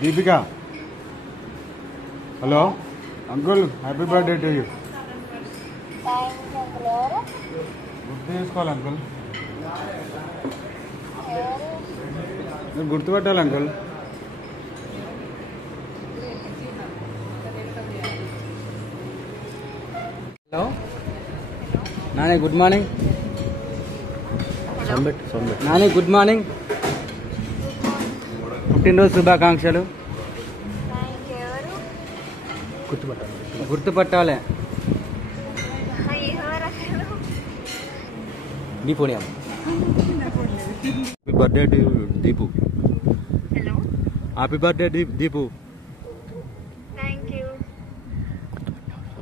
Deepika hello uncle happy birthday to you. గుర్తు చేసుకోవాలి uncle, మీరు గుర్తుపెట్టాలి uncle. Hello Nani good morning. Nani good morning, పుట్టినరోజు శుభాకాంక్షలు. గుర్తుపట్టాలి. నీ phone happy birthday to Deepu. Happy birthday Deepu.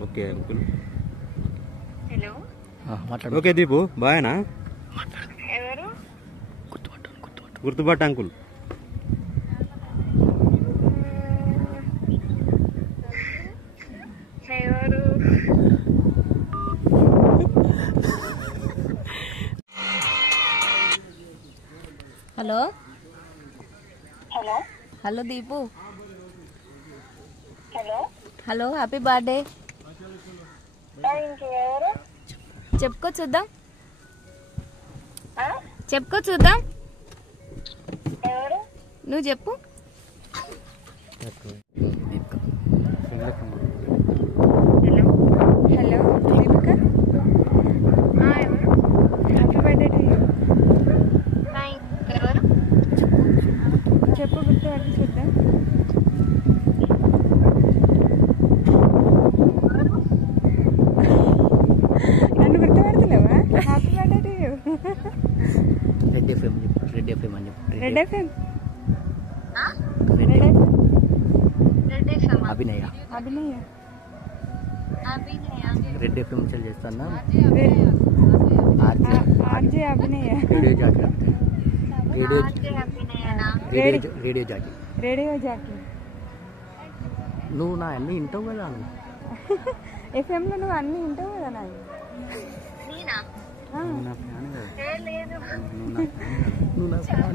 Okay uncle. Okay Deepu బాయేనా? గుర్తుపట్ట uncle. Hello hello hello Deepu. Hello happy birthday. చెప్పుకో చూద్దాం, చెప్పుకో చూద్దాం. నువ్వు చెప్పు. Hello Deepika. Happy birthday to you. చెప్పు, గుర్తుపట్టి చూద్దాం. నన్ను గుర్తుపడతలేవా? Happy birthday to you. Red FM red FM అని చెప్పు. Red FM Abhinaya Abhinaya red FM సెల్ చేస్తాను. RJ Abhinaya. Radio jockey. Radio jockey. Radio jockey. నువ్వు నా అన్నీ వింటావు కదా. ఎఫ్ఎంలో నువ్వు అన్నీ వింటావు కదా.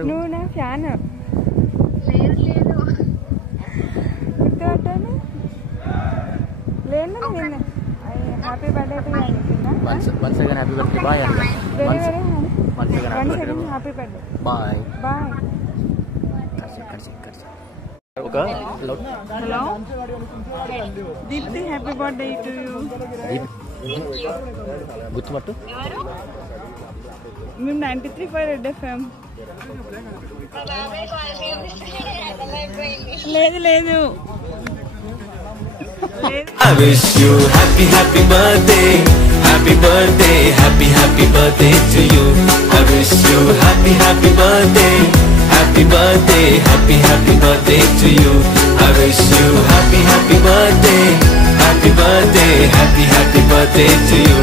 నువ్వు నా ఫ్యాన్. గుర్తుపట్టాను. లేదు నిన్న happy birthday to you. Once again happy birthday. Bye అన్న. Once again happy birthday. Bye bye. ఒక hello Deepti happy birthday to you. గుర్తుపట్టు. మేము 93.5 రెడ్ ఎఫ్ఎం. లేదు లేదు. I wish you happy birthday, happy birthday, happy birthday to you. I wish you happy birthday, happy birthday, happy birthday to you. I wish you happy birthday, happy birthday, happy birthday to you.